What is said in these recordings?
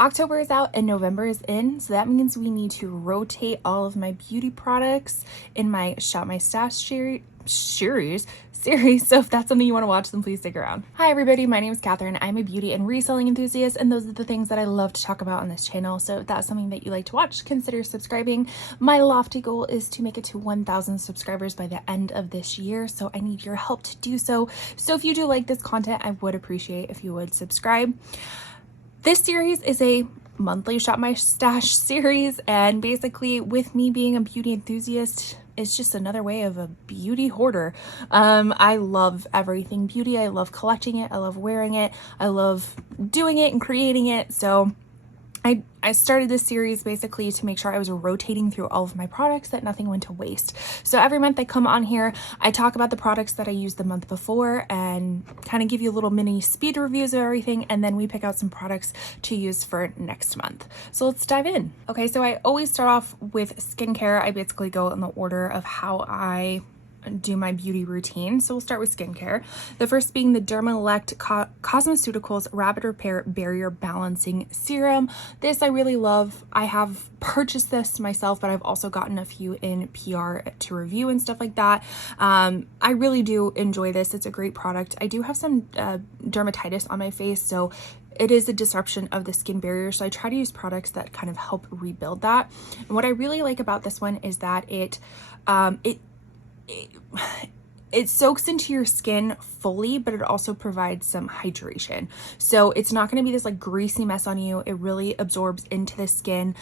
October is out and November is in, so that means we need to rotate all of my beauty products in my Shop My Stash series. So if that's something you want to watch, then please stick around. Hi everybody, my name is Catherine. I'm a beauty and reselling enthusiast, and those are the things that I love to talk about on this channel. So if that's something that you like to watch, consider subscribing. My lofty goal is to make it to 1,000 subscribers by the end of this year, so I need your help to do so. So if you do like this content, I would appreciate if you would subscribe. This series is a monthly Shop My Stash series, and basically with me being a beauty enthusiast, it's just another way of a beauty hoarder. I love everything beauty. I love collecting it. I love wearing it. I love doing it and creating it. So I started this series basically to make sure I was rotating through all of my products, that nothing went to waste. So every month I come on here, I talk about the products that I used the month before and kind of give you little mini speed reviews of everything, and then we pick out some products to use for next month. So let's dive in. Okay, so I always start off with skincare. I basically go in the order of how I do my beauty routine. So we'll start with skincare. The first being the Dermalect Cosmeceuticals Rapid Repair Barrier Balancing Serum. This I really love. I have purchased this myself, but I've also gotten a few in PR to review and stuff like that. I really do enjoy this. It's a great product. I do have some dermatitis on my face, so it is a disruption of the skin barrier, so I try to use products that kind of help rebuild that. And what I really like about this one is that it soaks into your skin fully, but it also provides some hydration. So it's not going to be this like greasy mess on you. It really absorbs into the skin.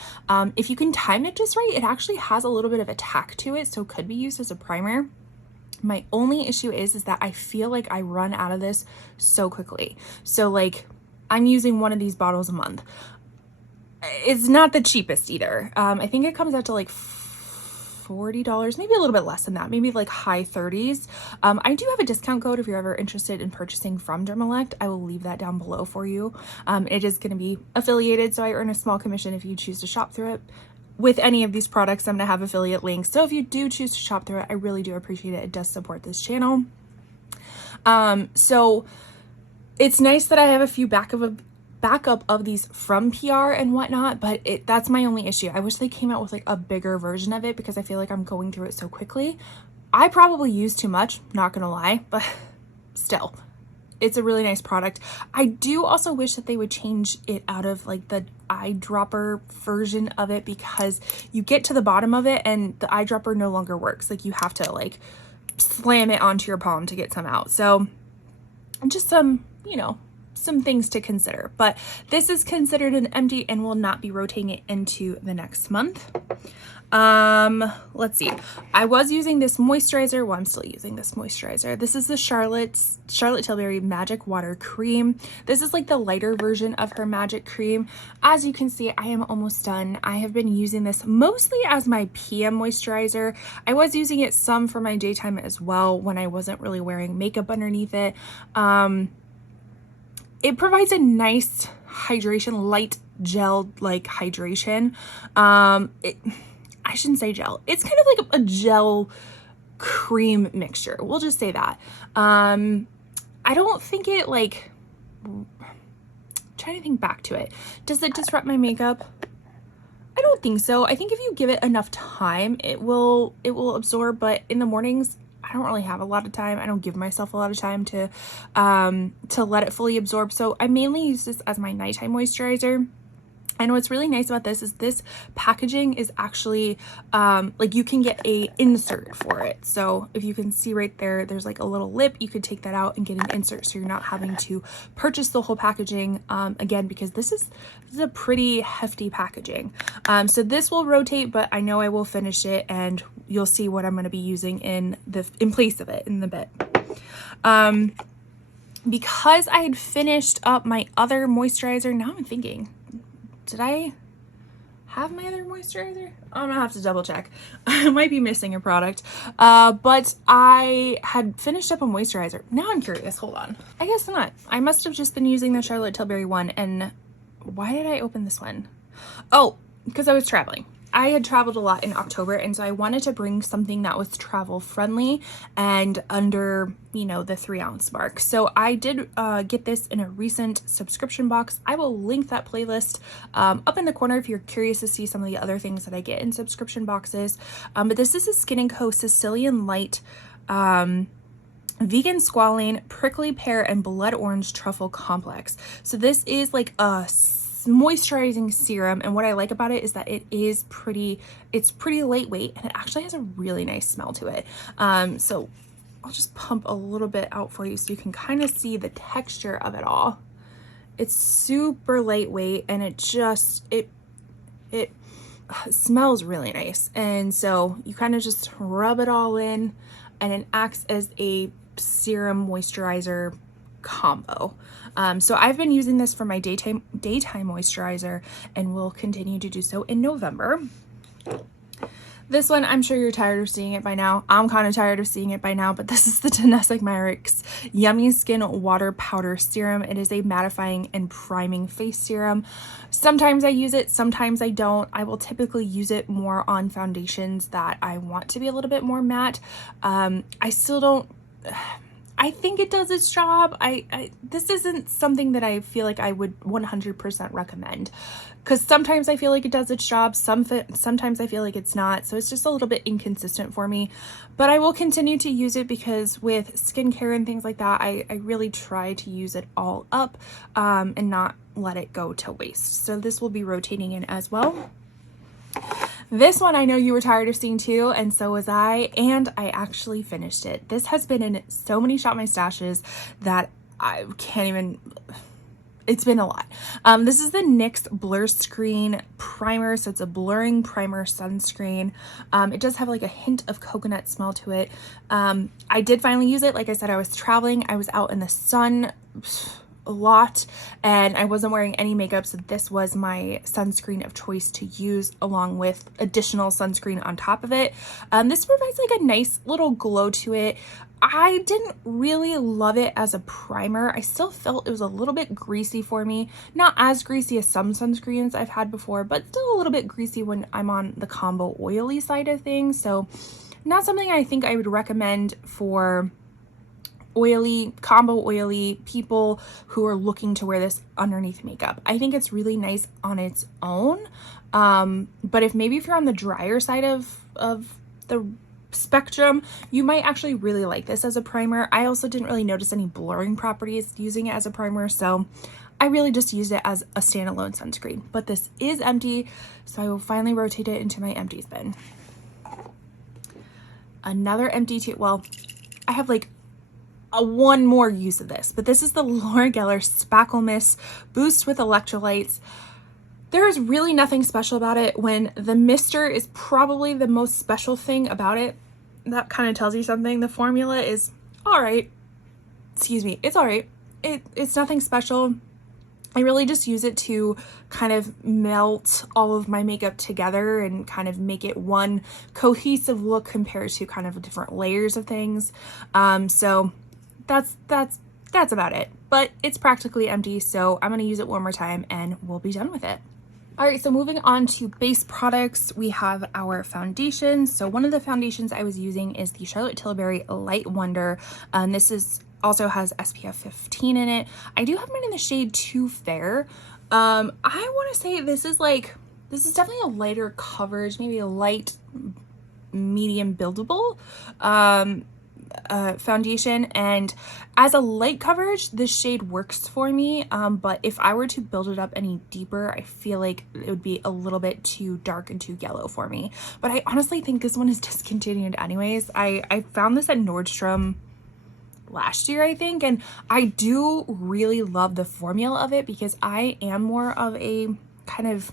If you can time it just right, it actually has a little bit of a tack to it, so it could be used as a primer. My only issue is that I feel like I run out of this so quickly. So like I'm using one of these bottles a month. It's not the cheapest either. I think it comes out to like $40, maybe a little bit less than that, maybe like high 30s. I do have a discount code if you're ever interested in purchasing from Dermalect. I will leave that down below for you. It is going to be affiliated, so I earn a small commission if you choose to shop through it. With any of these products, I'm going to have affiliate links, so if you do choose to shop through it, I really do appreciate it. It does support this channel. So it's nice that I have a few backup of these from PR and whatnot, but that's my only issue. I wish they came out with like a bigger version of it because I feel like I'm going through it so quickly. I probably use too much, not gonna lie, but still, it's a really nice product. I do also wish that they would change it out of like the eyedropper version of it, because you get to the bottom of it and the eyedropper no longer works. Like you have to like slam it onto your palm to get some out. So just some, some things to consider, but this is considered an empty and will not be rotating it into the next month. Let's see. I was using this moisturizer. Well, I'm still using this moisturizer. This is the Charlotte Tilbury Magic Water Cream. This is like the lighter version of her Magic Cream. As you can see, I am almost done. I have been using this mostly as my PM moisturizer. I was using it some for my daytime as well when I wasn't really wearing makeup underneath it. It provides a nice hydration, light gel like hydration. I shouldn't say gel. It's kind of like a gel cream mixture. We'll just say that. I don't think it like, I'm trying to think back to it. Does it disrupt my makeup? I don't think so. I think if you give it enough time, it will absorb, but in the mornings, I don't really have a lot of time. I don't give myself a lot of time to let it fully absorb. So I mainly use this as my nighttime moisturizer. And what's really nice about this is this packaging is actually like you can get a insert for it. So if you can see right there, there's like a little lip. You could take that out and get an insert, so you're not having to purchase the whole packaging again, because this is a pretty hefty packaging. So this will rotate, but I know I will finish it, and you'll see what I'm going to be using in place of it in a bit. Because I had finished up my other moisturizer, now I'm thinking, did I have my other moisturizer? I'm gonna have to double check. I might be missing a product. But I had finished up a moisturizer. Now I'm curious, hold on. I guess not. I must have just been using the Charlotte Tilbury one, and why did I open this one? Oh, because I was traveling. I had traveled a lot in October, and so I wanted to bring something that was travel friendly and under, you know, the 3-ounce mark. So I did get this in a recent subscription box. I will link that playlist up in the corner if you're curious to see some of the other things that I get in subscription boxes. But this is a Skin & Co. Sicilian Light Vegan Squalane Prickly Pear and Blood Orange Truffle Complex. So this is like a moisturizing serum, and what I like about it is that it's pretty lightweight, and it actually has a really nice smell to it. So I'll just pump a little bit out for you so you can kind of see the texture of it all. It's super lightweight, and it smells really nice. And so you kind of just rub it all in, and it acts as a serum moisturizer combo. So I've been using this for my daytime moisturizer, and will continue to do so in November. This one, I'm sure you're tired of seeing it by now. I'm kind of tired of seeing it by now, but this is the Danessic Myricks Yummy Skin Water Powder Serum. It is a mattifying and priming face serum. Sometimes I use it, sometimes I don't. I will typically use it more on foundations that I want to be a little bit more matte. I still don't... I think it does its job. This isn't something that I feel like I would 100% recommend, because sometimes I feel like it does its job, sometimes I feel like it's not, so it's just a little bit inconsistent for me. But I will continue to use it, because with skincare and things like that, I really try to use it all up and not let it go to waste. So this will be rotating in as well. This one I know you were tired of seeing too, and so was I, and I actually finished it. This has been in so many Shop My Stashes that I can't even... It's been a lot. This is the NYX Blur Screen Primer, so it's a blurring primer sunscreen. It does have like a hint of coconut smell to it. I did finally use it. Like I said, I was traveling. I was out in the sun a lot, and I wasn't wearing any makeup, so this was my sunscreen of choice to use, along with additional sunscreen on top of it. This provides like a nice little glow to it. I didn't really love it as a primer. I still felt it was a little bit greasy for me. Not as greasy as some sunscreens I've had before, but still a little bit greasy when I'm on the combo oily side of things. So not something I think I would recommend for combo oily people who are looking to wear this underneath makeup. I think it's really nice on its own. But if you're on the drier side of the spectrum, you might actually really like this as a primer. I also didn't really notice any blurring properties using it as a primer, so I really just used it as a standalone sunscreen. But this is empty, so I will finally rotate it into my empties bin. Another empty too. Well, I have like one more use of this, but this is the Laura Geller Spackle Mist Boost with Electrolytes. There is really nothing special about it, when the mister is probably the most special thing about it. That kind of tells you something. The formula is all right. Excuse me, it's all right. It's nothing special. I really just use it to kind of melt all of my makeup together and kind of make it one cohesive look compared to kind of different layers of things. So that's about it, but it's practically empty, so I'm going to use it one more time and we'll be done with it. All right, so moving on to base products, we have our foundations. So one of the foundations I was using is the Charlotte Tilbury Light Wonder. This also has SPF 15 in it. I do have mine in the shade Too Fair. I want to say this is definitely a lighter coverage, maybe a light medium buildable foundation, and as a light coverage this shade works for me, but if I were to build it up any deeper, I feel like it would be a little bit too dark and too yellow for me. But I honestly think this one is discontinued anyways. I found this at Nordstrom last year, I think, and I do really love the formula of it, because I am more of a kind of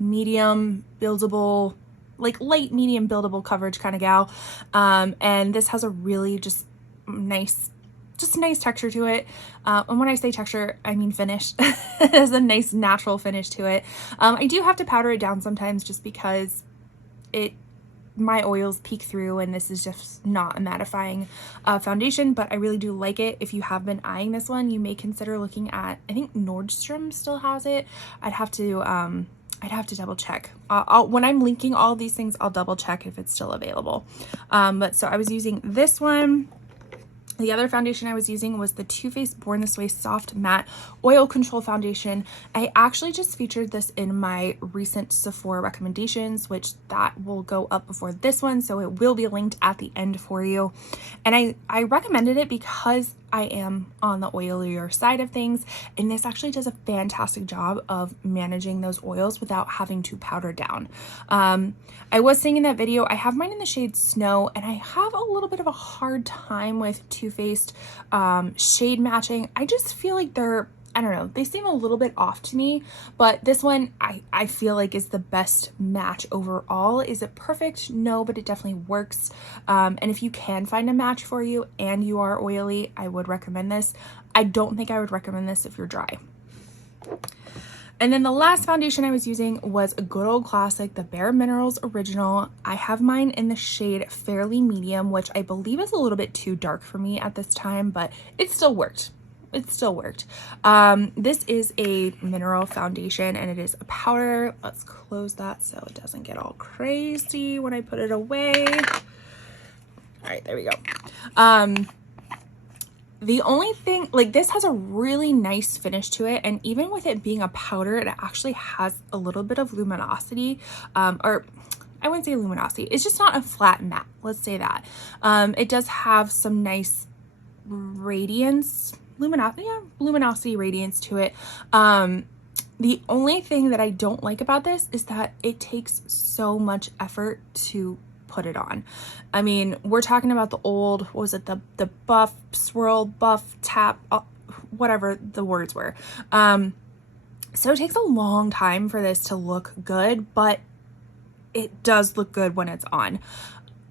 medium buildable, like light medium buildable coverage kind of gal, and this has a really just nice texture to it, and when I say texture, I mean finish. It has a nice natural finish to it. I do have to powder it down sometimes, just because my oils peek through, and this is just not a mattifying foundation, but I really do like it. If you have been eyeing this one, you may consider looking at, I think Nordstrom still has it. I'd have to I'd have to double check. When I'm linking all these things, I'll double check if it's still available. But so I was using this one. The other foundation I was using was the Too Faced Born This Way Soft Matte Oil Control Foundation. I actually just featured this in my recent Sephora recommendations, which that will go up before this one, so it will be linked at the end for you. And I recommended it because I am on the oilier side of things, and this actually does a fantastic job of managing those oils without having to powder down. I was saying in that video, I have mine in the shade Snow, and I have a little bit of a hard time with Too Faced shade matching. I just feel like I don't know, they seem a little bit off to me, but this one I feel like is the best match overall. Is it perfect? No, but it definitely works. And if you can find a match for you and you are oily, I would recommend this. I don't think I would recommend this if you're dry. And then the last foundation I was using was a good old classic, the Bare Minerals Original. I have mine in the shade Fairly Medium, which I believe is a little bit too dark for me at this time, but it still worked. It still worked. This is a mineral foundation and it is a powder. Let's close that so it doesn't get all crazy when I put it away. All right, there we go. The only thing, like, this has a really nice finish to it, and even with it being a powder, it actually has a little bit of luminosity, or I wouldn't say luminosity. It's just not a flat matte, let's say that. It does have some nice radiance, luminosity radiance to it. The only thing that I don't like about this is that it takes so much effort to put it on. I mean, we're talking about the old, what was it, the buff, swirl, buff, tap, whatever the words were. So it takes a long time for this to look good, but it does look good when it's on.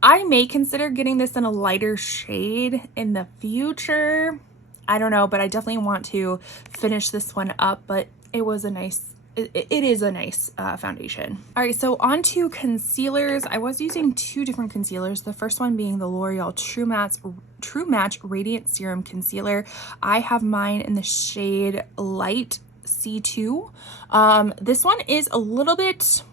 I may consider getting this in a lighter shade in the future. I don't know, but I definitely want to finish this one up, but it was a nice, it is a nice foundation. All right, so on to concealers. I was using two different concealers. The first one being the L'Oreal True Match Radiant Serum Concealer. I have mine in the shade Light C2. This one is a little bit,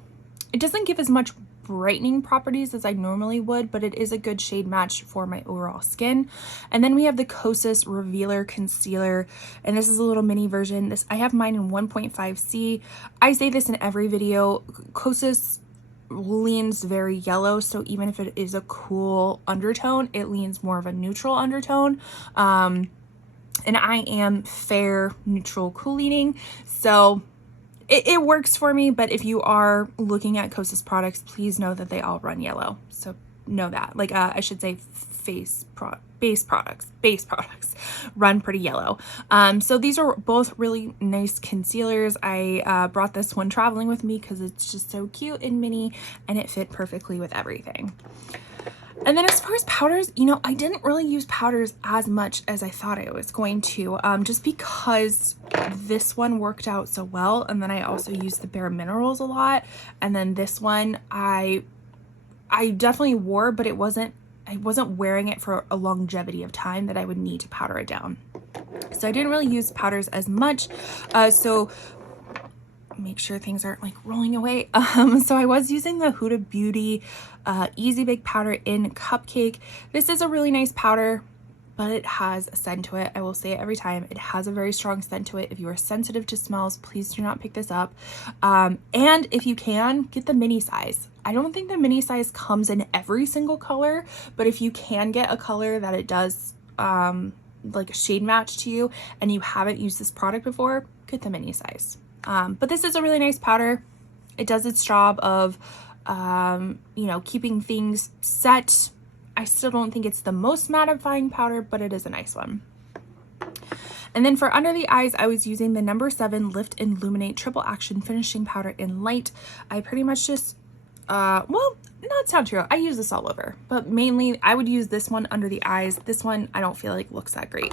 it doesn't give as much brightening properties as I normally would, but it is a good shade match for my overall skin. And then we have the Kosas Revealer Concealer, and this is a little mini version. I have mine in 1.5C. I say this in every video. Kosas leans very yellow, so even if it is a cool undertone, it leans more of a neutral undertone. And I am fair, neutral, cool leaning, so it works for me. But if you are looking at Kosas products, please know that they all run yellow. So know that. Like, I should say base products run pretty yellow. So these are both really nice concealers. I brought this one traveling with me because it's just so cute and mini, and it fit perfectly with everything. And then as far as powders, you know, I didn't really use powders as much as I thought I was going to, just because this one worked out so well. And then I also used the Bare Minerals a lot. And then this one I definitely wore, but I wasn't wearing it for a longevity of time that I would need to powder it down. So I didn't really use powders as much. So make sure things aren't like rolling away. So I was using the Huda Beauty Easy Bake Powder in Cupcake. This is a really nice powder, but it has a scent to it. I will say it every time. It has a very strong scent to it. If you are sensitive to smells, please do not pick this up. And if you can, get the mini size. I don't think the mini size comes in every single color, but if you can get a color that it does like a shade match to you and you haven't used this product before, get the mini size. But this is a really nice powder. It does its job of, you know, keeping things set. I still don't think it's the most mattifying powder, but it is a nice one. And then for under the eyes, I was using the No. 7 Lift and Illuminate Triple Action Finishing Powder in Light. I pretty much just, well, not sound true. I use this all over, but mainly I would use this one under the eyes. This one I don't feel like looks that great.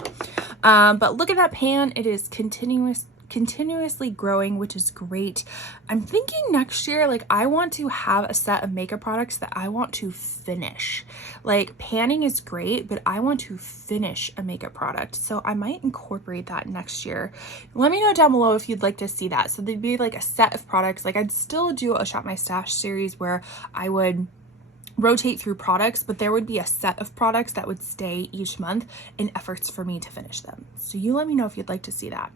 But look at that pan. It is continuously growing, which is great. I'm thinking next year, like I want to have a set of makeup products that I want to finish. Like panning is great, but I want to finish a makeup product. So I might incorporate that next year. Let me know down below if you'd like to see that. So there'd be like a set of products. Like I'd still do a Shop My Stash series where I would rotate through products, but there would be a set of products that would stay each month in efforts for me to finish them. So you let me know if you'd like to see that.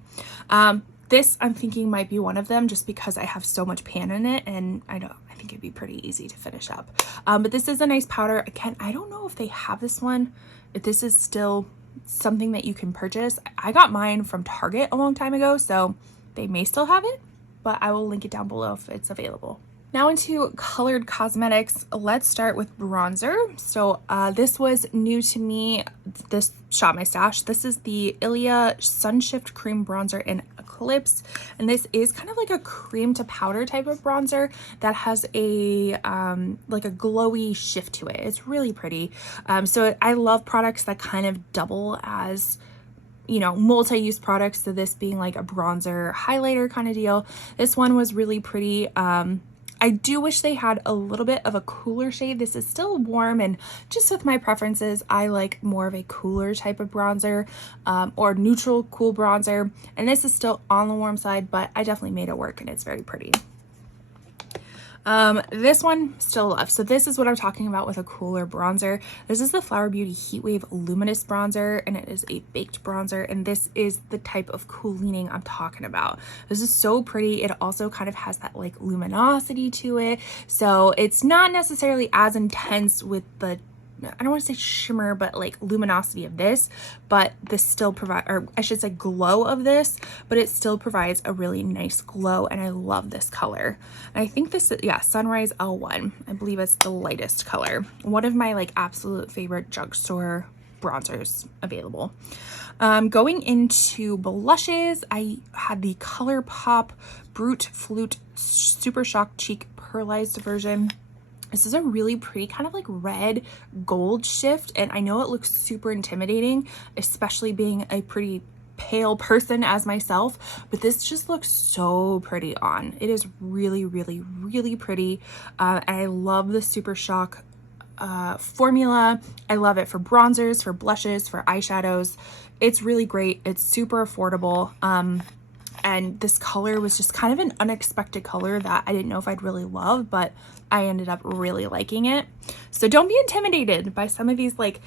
This I'm thinking might be one of them just because I have so much pan in it, and I think it'd be pretty easy to finish up. But this is a nice powder. Again, I don't know if they have this one, if this is still something that you can purchase. I got mine from Target a long time ago, so they may still have it, but I will link it down below if it's available. Now into colored cosmetics. Let's start with bronzer. So this was new to me, this Shop My Stash. This is the Ilia Sunshift Cream Bronzer in Eclipse. And this is kind of like a cream to powder type of bronzer that has a like a glowy shift to it. It's really pretty. So I love products that kind of double as, you know, multi-use products. So this being like a bronzer highlighter kind of deal. This one was really pretty. I do wish they had a little bit of a cooler shade. This is still warm, and just with my preferences, I like more of a cooler type of bronzer, or neutral cool bronzer. And this is still on the warm side, but I definitely made it work, and it's very pretty. This one still love. So this is what I'm talking about with a cooler bronzer. This is the Flower Beauty Heatwave Luminous Bronzer, and it is a baked bronzer, and this is the type of cooling I'm talking about. This is so pretty. It also kind of has that like luminosity to it, so it's not necessarily as intense with the, I don't want to say shimmer, but like luminosity of this, but this still provide, or I should say glow of this, but it still provides a really nice glow, and I love this color. And I think this is, yeah, Sunrise L1. I believe it's the lightest color. One of my like absolute favorite drugstore bronzers available. Going into blushes, I had the ColourPop Brute Flute Super Shock Cheek Pearlized version. This is a really pretty kind of like red gold shift, and I know it looks super intimidating, especially being a pretty pale person as myself, but this just looks so pretty on. It is really, really, really pretty, and I love the Super Shock formula. I love it for bronzers, for blushes, for eyeshadows. It's really great. It's super affordable. And this color was just kind of an unexpected color that I didn't know if I'd really love, but I ended up really liking it. So don't be intimidated by some of these like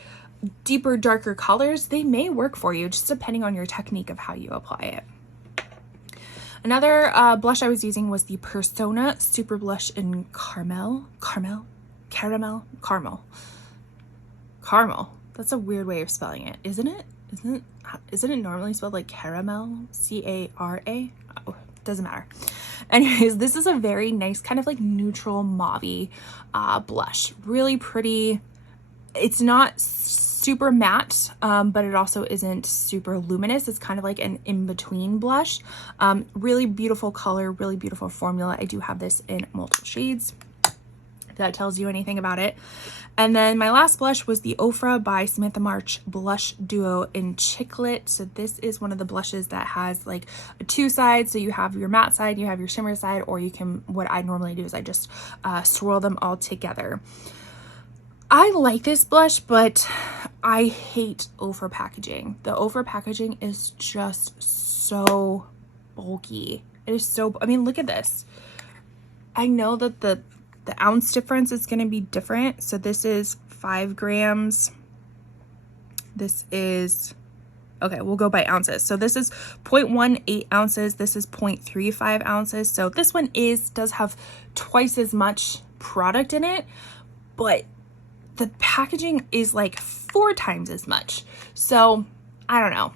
deeper, darker colors. They may work for you, just depending on your technique of how you apply it. Another blush I was using was the Persona Super Blush in Caramel. That's a weird way of spelling it, isn't it? Isn't it normally spelled like caramel? C-A-R-A? Oh, doesn't matter. Anyways, this is a very nice kind of like neutral mauve-y blush. Really pretty. It's not super matte, but it also isn't super luminous. It's kind of like an in-between blush. Really beautiful color, really beautiful formula. I do have this in multiple shades, if that tells you anything about it. And then my last blush was the Ofra by Samantha March Blush Duo in Chiclet. So this is one of the blushes that has like two sides. So you have your matte side, you have your shimmer side, or you can, what I normally do is I just swirl them all together. I like this blush, but I hate Ofra packaging. The Ofra packaging is just so bulky. It is so, I mean, look at this. I know that the ounce difference is going to be different. So this is 5 grams. This is, okay, we'll go by ounces. So this is 0.18 ounces. This is 0.35 ounces. So this one does have twice as much product in it, but the packaging is like 4 times as much. So I don't know.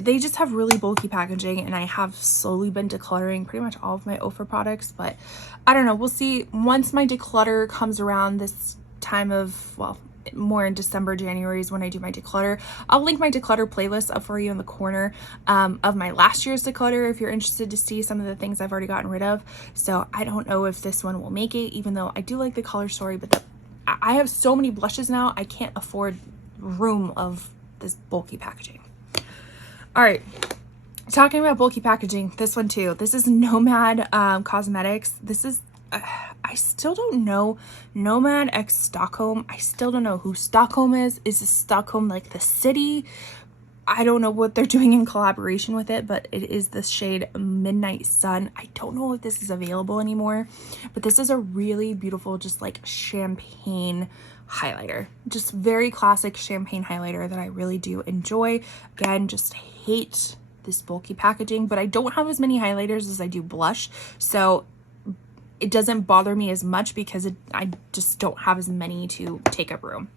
They just have really bulky packaging, and I have slowly been decluttering pretty much all of my Ofra products, but I don't know. We'll see once my declutter comes around this time of, well, more in December, January is when I do my declutter. I'll link my declutter playlist up for you in the corner of my last year's declutter if you're interested to see some of the things I've already gotten rid of. So I don't know if this one will make it, even though I do like the color story, but I have so many blushes now, I can't afford room of this bulky packaging. All right, Talking about bulky packaging, this one too. This is Nomad Cosmetics. This is, I still don't know, Nomad X Stockholm. I still don't know who Stockholm is. Is Stockholm like the city? I don't know what they're doing in collaboration with it, but it is the shade Midnight Sun. I don't know if this is available anymore, but this is a really beautiful, just like champagne highlighter. Just very classic champagne highlighter that I really do enjoy. Again, just hate this bulky packaging, but I don't have as many highlighters as I do blush, so it doesn't bother me as much because I just don't have as many to take up room.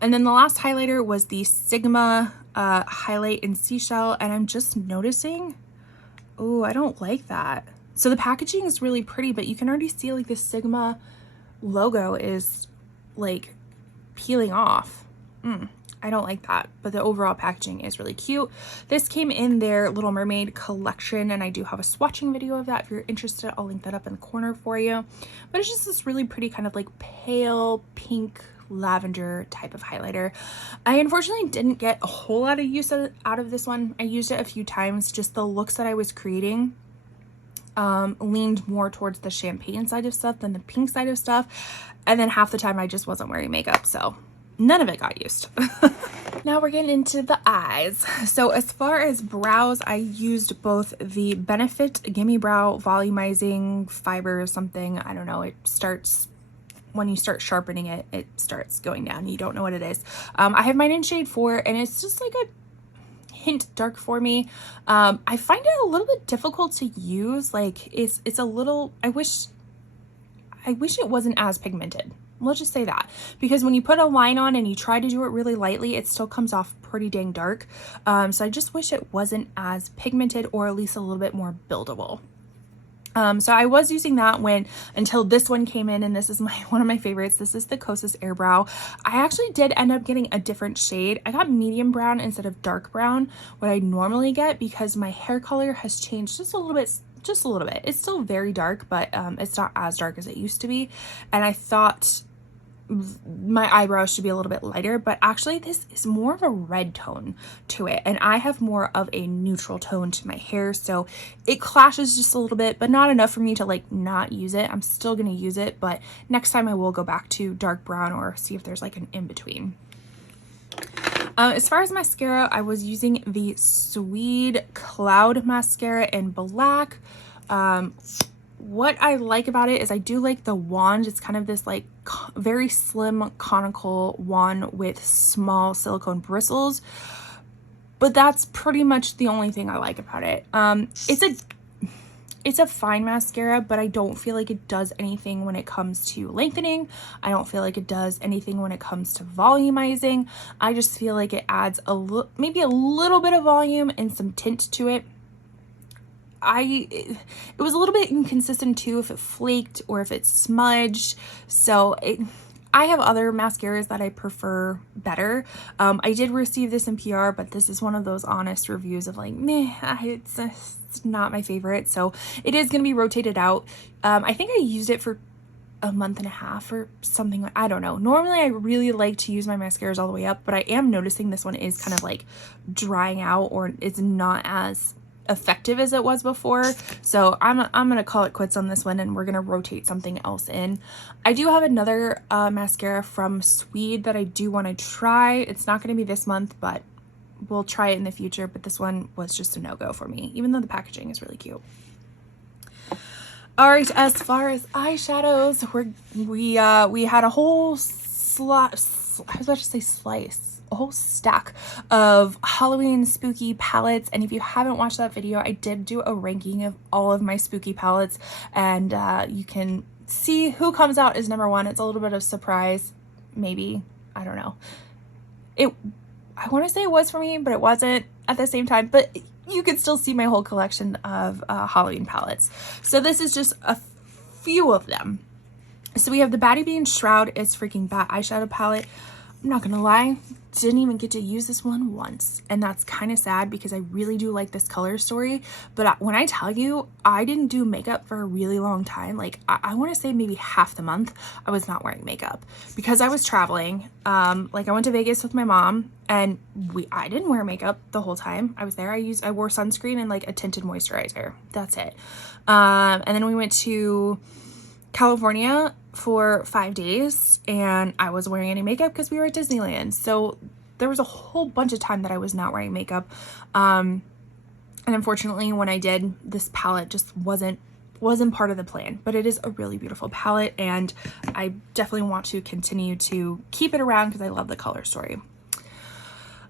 And then the last highlighter was the Sigma highlight in seashell, and I'm just noticing, oh, I don't like that. So the packaging is really pretty, but you can already see like the Sigma logo is like peeling off. I don't like that, but the overall packaging is really cute. This came in their Little Mermaid collection, and I do have a swatching video of that if you're interested. I'll link that up in the corner for you. But it's just this really pretty kind of like pale pink lavender type of highlighter. I unfortunately didn't get a whole lot of use out of this one. I used it a few times. Just the looks that I was creating leaned more towards the champagne side of stuff than the pink side of stuff, and then half the time I just wasn't wearing makeup, so none of it got used. Now we're getting into the eyes. So as far as brows, I used both the Benefit Gimme Brow Volumizing Fiber or something. I don't know. It starts, when you start sharpening it, it starts going down. You don't know what it is. I have mine in shade 4, and it's just like a hint dark for me. I find it a little bit difficult to use. Like it's a little, I wish it wasn't as pigmented. Let's just say that, because when you put a line on and you try to do it really lightly, it still comes off pretty dang dark. So I just wish it wasn't as pigmented, or at least a little bit more buildable. So I was using that until this one came in, and this is one of my favorites. This is the Kosas Air Brow. I actually did end up getting a different shade. I got medium brown instead of dark brown, what I normally get, because my hair color has changed just a little bit. It's still very dark, but it's not as dark as it used to be. And I thought my eyebrows should be a little bit lighter, but actually this is more of a red tone to it, and I have more of a neutral tone to my hair, so it clashes just a little bit, but not enough for me to like not use it. I'm still gonna use it, but next time I will go back to dark brown or see if there's like an in-between. As far as mascara, I was using the Swede Cloud Mascara in black. What I like about it is I do like the wand. It's kind of this like very slim conical wand with small silicone bristles, but that's pretty much the only thing I like about it. It's a fine mascara, but I don't feel like it does anything when it comes to lengthening. I don't feel like it does anything when it comes to volumizing. I just feel like it adds maybe a little bit of volume and some tint to it. It was a little bit inconsistent too, if it flaked or if it smudged. So I have other mascaras that I prefer better. I did receive this in PR, but this is one of those honest reviews of like, meh, it's not my favorite. So it is going to be rotated out. I think I used it for a month and a half or something. I don't know. Normally I really like to use my mascaras all the way up, but I am noticing this one is kind of like drying out, or it's not as effective as it was before. So I'm gonna call it quits on this one, and we're gonna rotate something else in. I do have another mascara from Swede that I do want to try. It's not going to be this month, but we'll try it in the future. But this one was just a no-go for me, even though the packaging is really cute. All right, as far as eyeshadows, we had a whole a whole stack of Halloween spooky palettes, and if you haven't watched that video, I did do a ranking of all of my spooky palettes, and you can see who comes out as number one. It's a little bit of surprise, maybe, I don't know. I want to say it was for me, but it wasn't at the same time, but you can still see my whole collection of Halloween palettes. So this is just a few of them. So we have the Batty Bean Shroud Is Freaking Bat eyeshadow palette. I'm not gonna lie, didn't even get to use this one once, and that's kind of sad because I really do like this color story. But when I tell you, I didn't do makeup for a really long time. Like I want to say maybe half the month I was not wearing makeup because I was traveling. Like I went to Vegas with my mom, and I didn't wear makeup the whole time I was there. I wore sunscreen and like a tinted moisturizer. That's it. And then we went to California for 5 days, and I wasn't wearing any makeup because we were at Disneyland. So there was a whole bunch of time that I was not wearing makeup. And unfortunately, when I did, this palette just wasn't part of the plan. But it is a really beautiful palette, and I definitely want to continue to keep it around because I love the color story.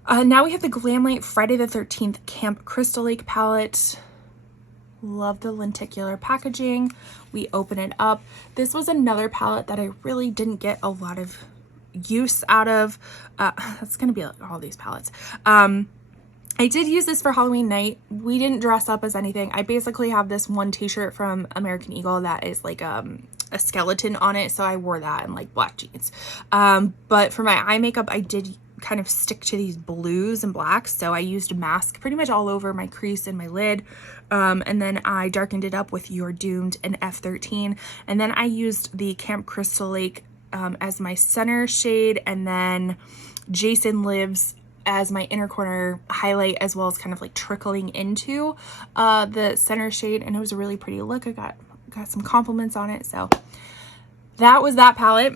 Now we have the Glamlight Friday the 13th Camp Crystal Lake palette. Love the lenticular packaging. We open it up. This was another palette that I really didn't get a lot of use out of. That's gonna be like all these palettes. I did use this for Halloween night. We didn't dress up as anything. I basically have this one t-shirt from American Eagle that is like a skeleton on it, so I wore that and like black jeans. But for my eye makeup, I did kind of stick to these blues and blacks, so I used a mask pretty much all over my crease and my lid, and then I darkened it up with You're Doomed and F13, and then I used the Camp Crystal Lake as my center shade, and then Jason Lives as my inner corner highlight, as well as kind of like trickling into the center shade, and it was a really pretty look. I got some compliments on it, so that was that palette.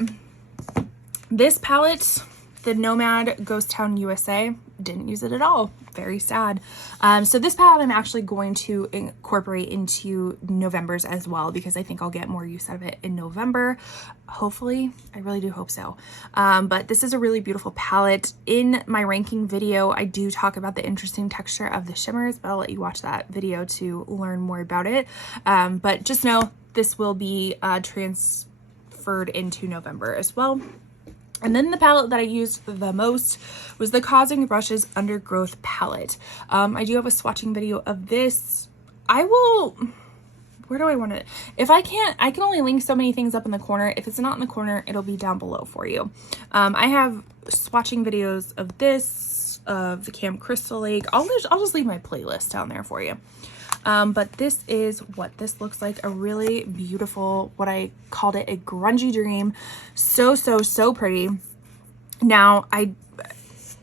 This palette, the Nomad Ghost Town USA, didn't use it at all. Very sad. So this palette I'm actually going to incorporate into November's as well, because I think I'll get more use out of it in November. Hopefully, I really do hope so. But this is a really beautiful palette. In my ranking video, I do talk about the interesting texture of the shimmers, but I'll let you watch that video to learn more about it. But just know this will be transferred into November as well. And then the palette that I used the most was the Causing Brushes Undergrowth palette. I do have a swatching video of this. Where do I want it? If I can't, I can only link so many things up in the corner. If it's not in the corner, it'll be down below for you. I have swatching videos of this, of the Camp Crystal Lake. I'll just leave my playlist down there for you. But this is what this looks like. A really beautiful, what I called it, a grungy dream. So pretty. Now,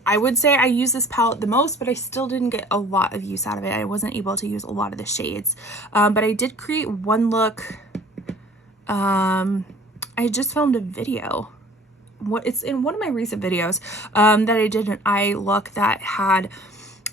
I would say I use this palette the most, but I still didn't get a lot of use out of it. I wasn't able to use a lot of the shades. But I did create one look. I just filmed a video. It's in one of my recent videos that I did an eye look that had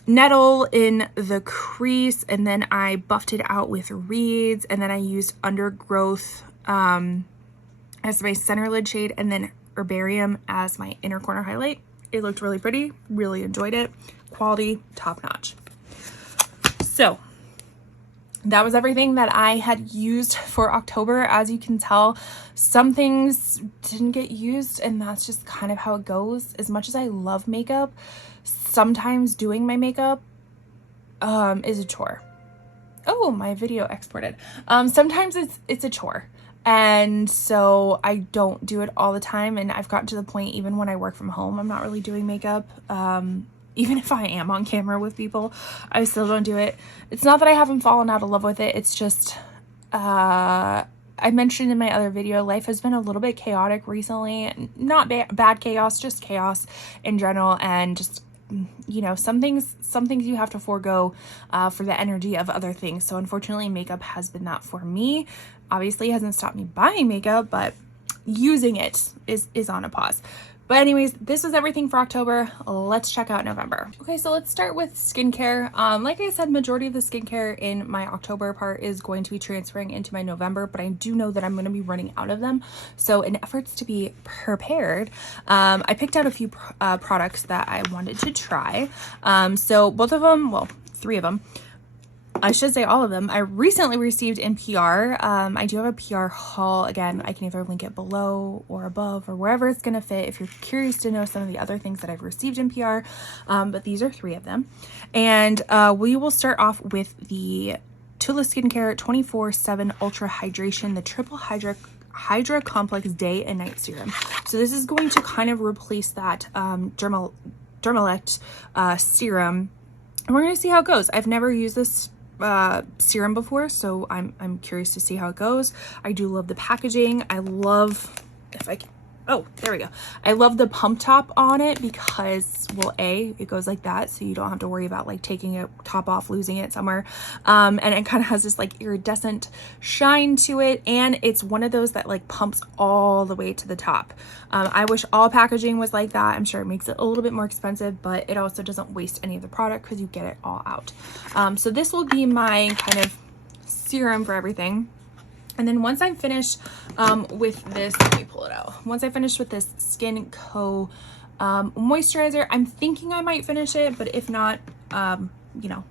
nettle in the crease, and then I buffed it out with reeds, and then I used Undergrowth as my center lid shade, and then Herbarium as my inner corner highlight. It looked really pretty, really enjoyed it. Quality, top notch. So that was everything that I had used for October. As you can tell, some things didn't get used, and that's just kind of how it goes. As much as I love makeup, sometimes doing my makeup is a chore. Oh, my video exported. Sometimes it's a chore, and so I don't do it all the time, and I've gotten to the point, even when I work from home, I'm not really doing makeup. Even if I am on camera with people, I still don't do it. It's not that I haven't fallen out of love with it. It's just, I mentioned in my other video, life has been a little bit chaotic recently. Not bad chaos, just chaos in general. And just, you know, some things you have to forego for the energy of other things. So unfortunately, makeup has been that for me. Obviously, it hasn't stopped me buying makeup, but using it is on a pause. But anyways, this was everything for October. Let's check out November. Okay, so let's start with skincare. Like I said, majority of the skincare in my October part is going to be transferring into my November, but I do know that I'm going to be running out of them. So in efforts to be prepared, I picked out a few products that I wanted to try. So both of them, well, three of them, I should say all of them, I recently received in PR. I do have a PR haul. Again, I can either link it below or above or wherever it's going to fit if you're curious to know some of the other things that I've received in PR. But these are three of them. And we will start off with the Tula Skincare 24/7 Ultra Hydration, the Triple Hydra Complex Day and Night Serum. So this is going to kind of replace that Dermalect serum. And we're going to see how it goes. I've never used this serum before, so I'm curious to see how it goes. I do love the packaging. I love, if I can, oh, there we go. I love the pump top on it because, well, it goes like that, so you don't have to worry about like taking it top off, losing it somewhere. And it kind of has this like iridescent shine to it, and it's one of those that like pumps all the way to the top. I wish all packaging was like that. I'm sure it makes it a little bit more expensive, but it also doesn't waste any of the product because you get it all out. So this will be my kind of serum for everything. And then once I'm finished with this, let me pull it out. Once I finish with this Skin Co moisturizer, I'm thinking I might finish it, but if not, you know,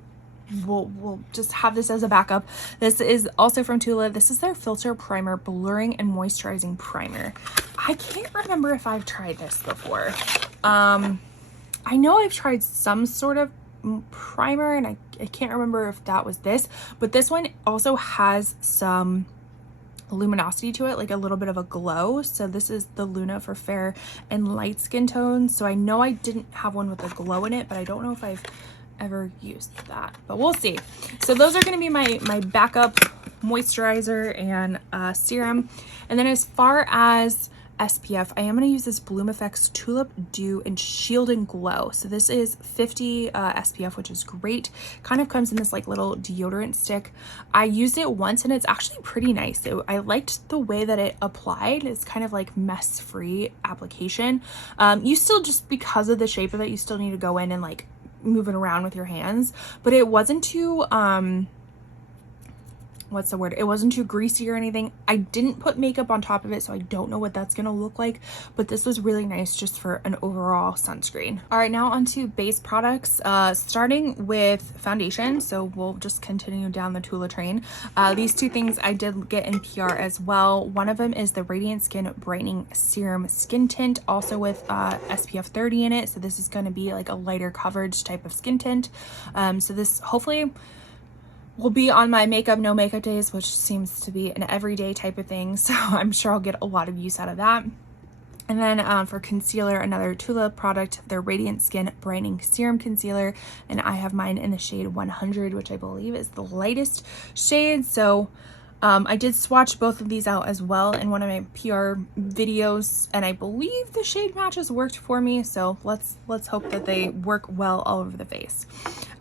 we'll just have this as a backup. This is also from Tula. This is their Filter Primer Blurring and Moisturizing Primer. I can't remember if I've tried this before. I know I've tried some sort of primer, and I can't remember if that was this, but this one also has some luminosity to it, like a little bit of a glow. So this is the Luna for fair and light skin tones. So I know I didn't have one with a glow in it, but I don't know if I've ever used that, but we'll see. So those are going to be my backup moisturizer and serum. And then as far as SPF, I am going to use this Bloom Effects Tulip Dew and Shield and Glow. So this is 50 SPF, which is great. Kind of comes in this like little deodorant stick. I used it once and it's actually pretty nice. I liked the way that it applied. It's kind of like mess-free application. You still, just because of the shape of it, you still need to go in and like move it around with your hands, but it wasn't too what's the word? It wasn't too greasy or anything. I didn't put makeup on top of it, so I don't know what that's gonna look like, but this was really nice just for an overall sunscreen. All right, now onto base products, starting with foundation. So we'll just continue down the Tula train. These two things I did get in PR as well. One of them is the Radiant Skin Brightening Serum Skin Tint, also with SPF 30 in it. So this is gonna be like a lighter coverage type of skin tint. So this hopefully will be on my makeup, no makeup days, which seems to be an everyday type of thing. So I'm sure I'll get a lot of use out of that. And then for concealer, another Tula product, their Radiant Skin Brightening Serum Concealer. And I have mine in the shade 100, which I believe is the lightest shade. So I did swatch both of these out as well in one of my PR videos, and I believe the shade matches worked for me. So let's hope that they work well all over the face.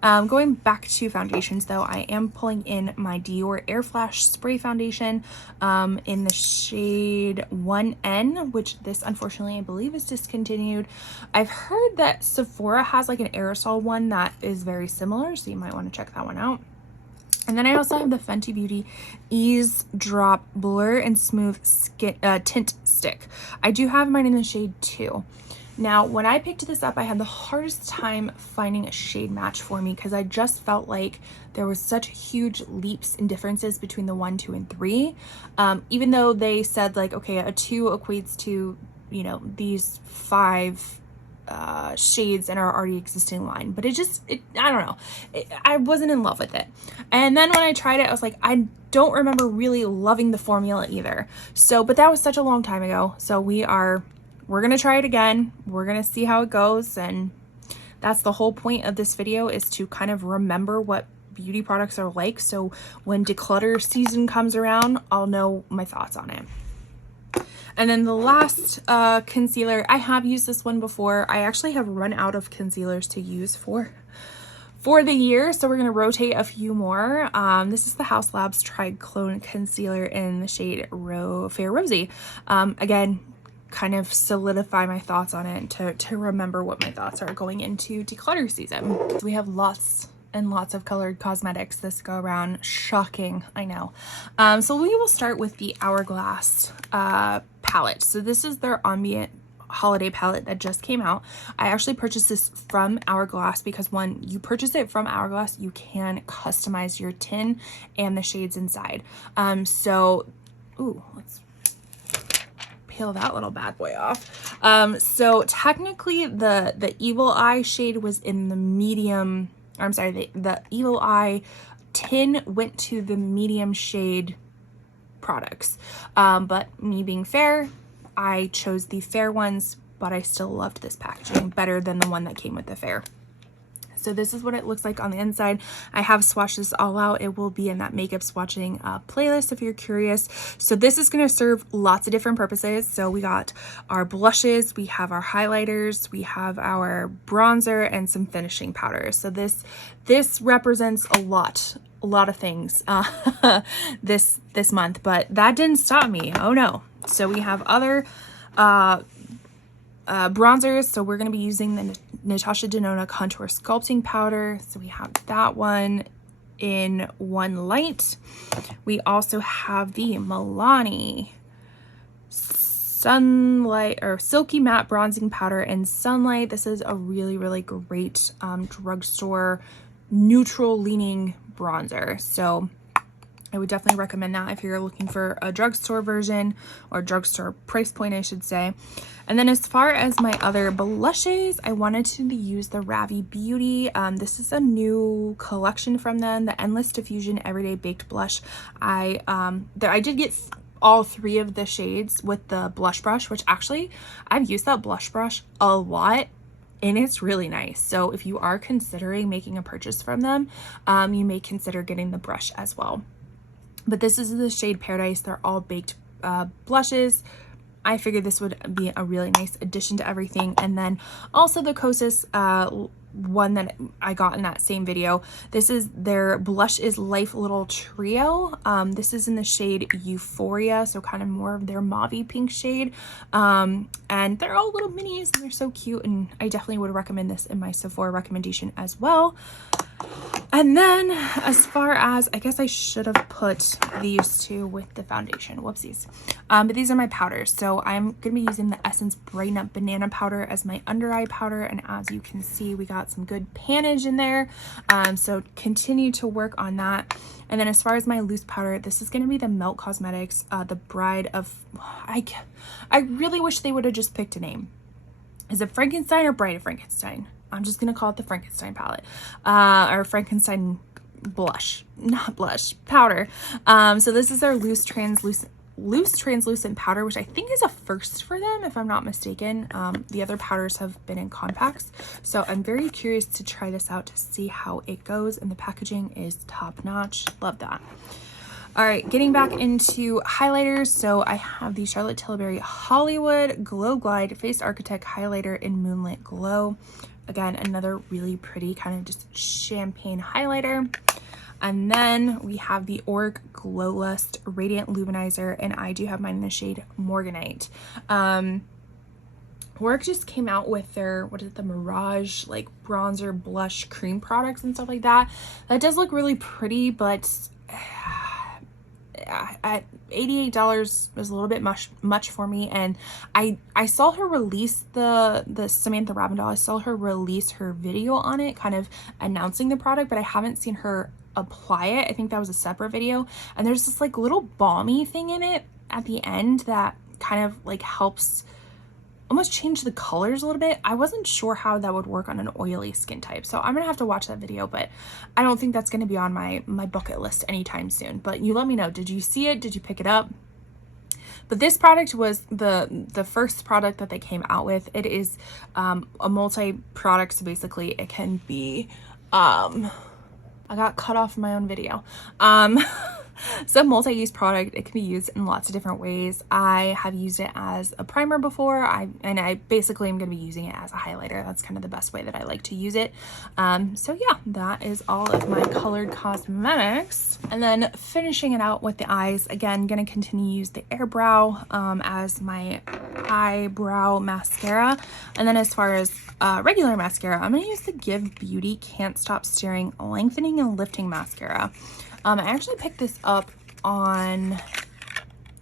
Going back to foundations though, I am pulling in my Dior Air Flash Spray Foundation in the shade 1N, which this unfortunately I believe is discontinued. I've heard that Sephora has like an aerosol one that is very similar, so you might want to check that one out. And then I also have the Fenty Beauty Ease Drop Blur and Smooth Skin Tint Stick. I do have mine in the shade 2. Now, when I picked this up, I had the hardest time finding a shade match for me because I just felt like there was such huge leaps and differences between the 1, 2, and 3. Even though they said like, okay, a 2 equates to, you know, these 5 shades in our already existing line, but I don't know, I wasn't in love with it. And then when I tried it, I was like, I don't remember really loving the formula either. So, but that was such a long time ago. So we're gonna try it again. We're gonna see how it goes, and that's the whole point of this video, is to kind of remember what beauty products are like, so when declutter season comes around, I'll know my thoughts on it. And then the last concealer, I have used this one before. I actually have run out of concealers to use for the year, so we're going to rotate a few more. This is the Haus Labs Tri-Clone Concealer in the shade Fair Rosy. Again, kind of solidify my thoughts on it to remember what my thoughts are going into declutter season. We have lots and lots of colored cosmetics this go around. Shocking, I know. So we will start with the Hourglass palette. So this is their ambient holiday palette that just came out. I actually purchased this from Hourglass because when you purchase it from Hourglass, you can customize your tin and the shades inside. Ooh, let's peel that little bad boy off. So technically the Evil Eye shade was in the medium. I'm sorry, the Evil Eye tin went to the medium shade products. But me being fair, I chose the fair ones, but I still loved this packaging better than the one that came with the fair. So this is what it looks like on the inside. I have swatched this all out. It will be in that makeup swatching playlist if you're curious. So this is going to serve lots of different purposes. So we got our blushes, we have our highlighters, we have our bronzer, and some finishing powders. So this represents a lot of things this month, but that didn't stop me. Oh no. So we have other bronzers. So we're going to be using the Natasha Denona Contour Sculpting Powder. So we have that one in One Light. We also have the Milani Sunlight or Silky Matte Bronzing Powder in Sunlight. This is a really, really great drugstore neutral leaning bronzer. So I would definitely recommend that if you're looking for a drugstore version or drugstore price point, I should say. And then as far as my other blushes, I wanted to use the Ravi Beauty. This is a new collection from them, the Endless Diffusion Everyday Baked Blush. I did get all 3 of the shades with the blush brush, which actually I've used that blush brush a lot. And it's really nice. So if you are considering making a purchase from them, you may consider getting the brush as well. But this is the shade Paradise. They're all baked blushes. I figured this would be a really nice addition to everything. And then also the Kosas one that I got in that same video. This is their Blush is Life Little Trio. This is in the shade Euphoria, so kind of more of their mauve pink shade. And they're all little minis and they're so cute, and I definitely would recommend this in my Sephora recommendation as well. And then as far as, I guess I should have put these two with the foundation, whoopsies. But these are my powders. So I'm going to be using the Essence Brighten Up Banana Powder as my under eye powder. And as you can see, we got some good panage in there. So continue to work on that. And then as far as my loose powder, this is going to be the Melt Cosmetics, the Bride of, I really wish they would have just picked a name. Is it Frankenstein or Bride of Frankenstein? I'm just going to call it the Frankenstein palette, or Frankenstein blush, not blush, powder. So this is our loose translucent powder, which I think is a first for them, if I'm not mistaken. The other powders have been in compacts. So I'm very curious to try this out to see how it goes. And the packaging is top notch. Love that. All right, getting back into highlighters. So I have the Charlotte Tilbury Hollywood Glow Glide Face Architect Highlighter in Moonlit Glow. Again, another really pretty kind of just champagne highlighter. And then we have the Org Glow Lust Radiant Luminizer, and I do have mine in the shade Morganite. Org just came out with their, what is it, the Mirage like bronzer blush cream products and stuff like that. That does look really pretty, but at $88 was a little bit much for me. And I saw her release the Samantha Ravindal. I saw her release her video on it, kind of announcing the product, but I haven't seen her apply it. I think that was a separate video. And there's this like little balmy thing in it at the end that kind of like helps almost change the colors a little bit. I wasn't sure how that would work on an oily skin type, so I'm gonna have to watch that video, but I don't think that's gonna be on my bucket list anytime soon. But you let me know, did you see it? Did you pick it up? But this product was the first product that they came out with. It is a multi-product, so basically it can be I got cut off in my own video. It's a multi-use product. It can be used in lots of different ways. I have used it as a primer before. I basically am going to be using it as a highlighter. That's kind of the best way that I like to use it. So yeah, that is all of my colored cosmetics. And then finishing it out with the eyes. Again, going to continue to use the Airbrow as my eyebrow mascara. And then as far as regular mascara, I'm going to use the Give Beauty Can't Stop Staring Lengthening and Lifting Mascara. I actually picked this up on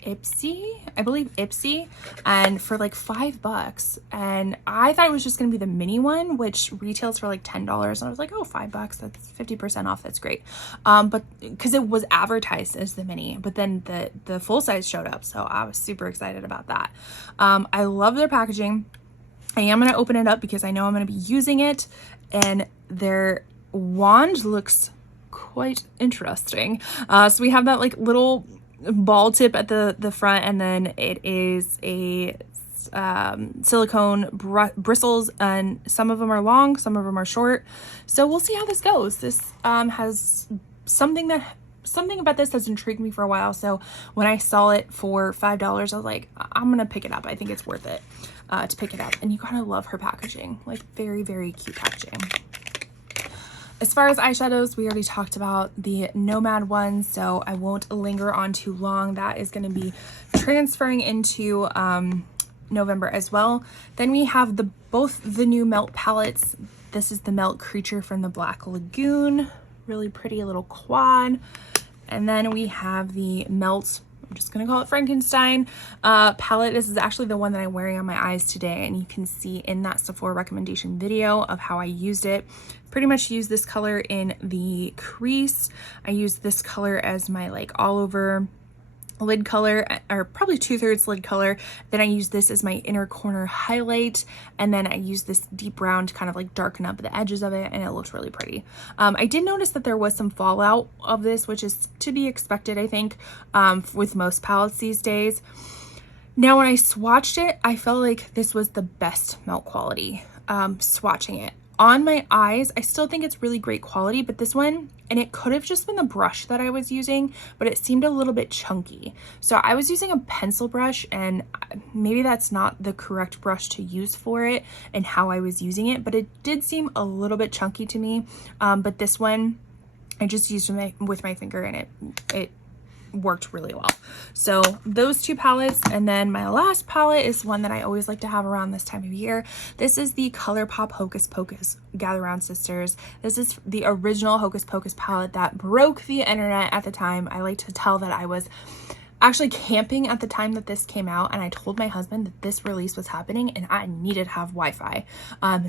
Ipsy, I believe Ipsy, and for like $5. And I thought it was just going to be the mini one, which retails for like $10. And I was like, oh, $5, that's 50% off. That's great. But because it was advertised as the mini, but then the full size showed up. So I was super excited about that. I love their packaging. I am going to open it up because I know I'm going to be using it, and their wand looks quite interesting. So we have that like little ball tip at the front, and then it is a silicone bristles, and some of them are long, some of them are short. So we'll see how this goes. This has something about this has intrigued me for a while. So when I saw it for $5, I was like, I'm gonna pick it up. I think it's worth it to pick it up. And you gotta love her packaging, like very, very cute packaging. As far as eyeshadows, we already talked about the Nomad one, so I won't linger on too long. That is going to be transferring into November as well. Then we have both the new Melt palettes. This is the Melt Creature from the Black Lagoon. Really pretty little quad. And then we have the Melt, I'm just gonna call it Frankenstein palette. This is actually the one that I'm wearing on my eyes today, and you can see in that Sephora recommendation video of how I used it. Pretty much use this color in the crease. I use this color as my like all over lid color, or probably 2/3 lid color. Then I use this as my inner corner highlight, and then I use this deep brown to kind of like darken up the edges of it, and it looks really pretty. I did notice that there was some fallout of this, which is to be expected, I think, with most palettes these days. Now when I swatched it, I felt like this was the best melt quality. Swatching it on my eyes, I still think it's really great quality, but this one, and it could have just been the brush that I was using, but it seemed a little bit chunky. So I was using a pencil brush, and maybe that's not the correct brush to use for it and how I was using it, but it did seem a little bit chunky to me. But this one, I just used with my finger, and it worked really well. So those two palettes, and then my last palette is one that I always like to have around this time of year. This is the ColourPop Hocus Pocus Gather Round Sisters. This is the original Hocus Pocus palette that broke the internet at the time. I like to tell that I was actually camping at the time that this came out, and I told my husband that this release was happening and I needed to have Wi-Fi.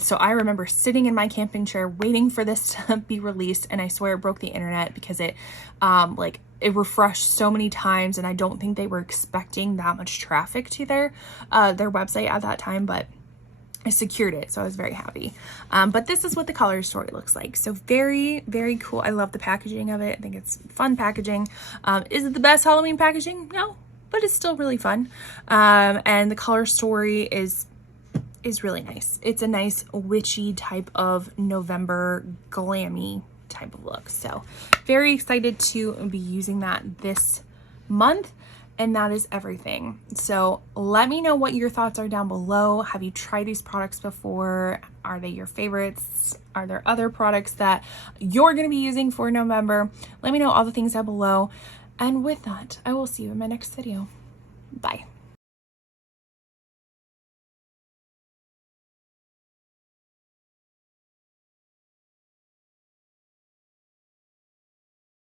So I remember sitting in my camping chair waiting for this to be released, and I swear it broke the internet because it it refreshed so many times, and I don't think they were expecting that much traffic to their website at that time, but I secured it, so I was very happy. But this is what the color story looks like. So very, very cool. I love the packaging of it. I think it's fun packaging. Is it the best Halloween packaging? No, but it's still really fun. And the color story is really nice. It's a nice witchy type of November glammy type of look. So very excited to be using that this month. And that is everything. So let me know what your thoughts are down below. Have you tried these products before? Are they your favorites? Are there other products that you're going to be using for November? Let me know all the things down below. And with that, I will see you in my next video. Bye.